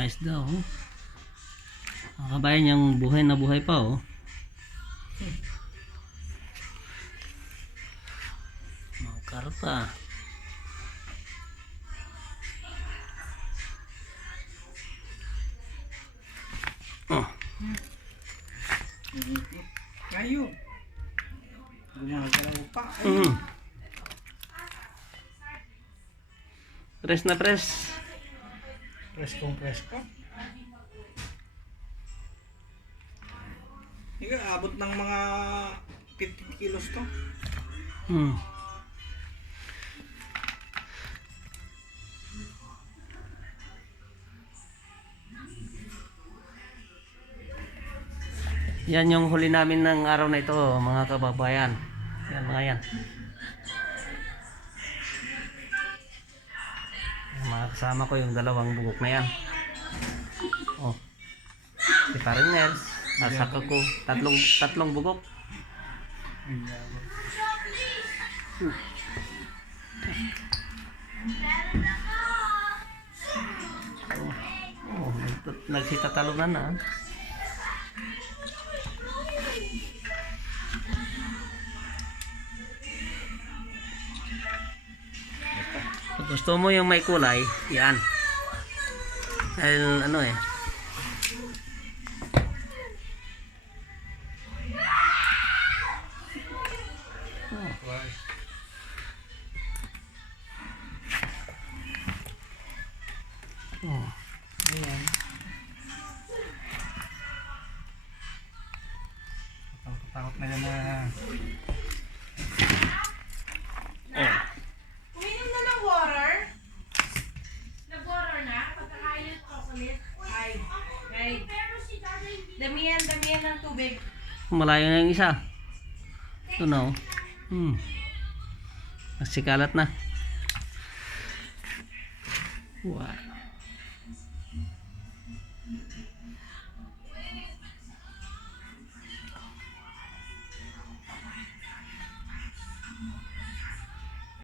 Mga isda, oh. Mga kabayan, yung buhay na buhay pa, oh. Mga karpa. Oh. Kayo. Gumagalaw pa. Press na press. Presko. Hindi abot ng mga 50 kilos to. Yan yung huli namin ng araw na ito, mga kababayan. Yan, mga yan. Mga kasama ko yung dalawang bugok na yan. Oh. Si Paring Nels, nasa ko tatlong bugok. Oh, nagsitatalunan na. Gusto mo yung may kulay, yan. Dahil ano eh. Oh. Ayan. Takot na yan na. Uminom na ng water? Nag-water na? Pagkakain ng chocolate? Ay. Damihan ng tubig. Malayo na yung isa. Ito na, oh. Masikalat na. Wow.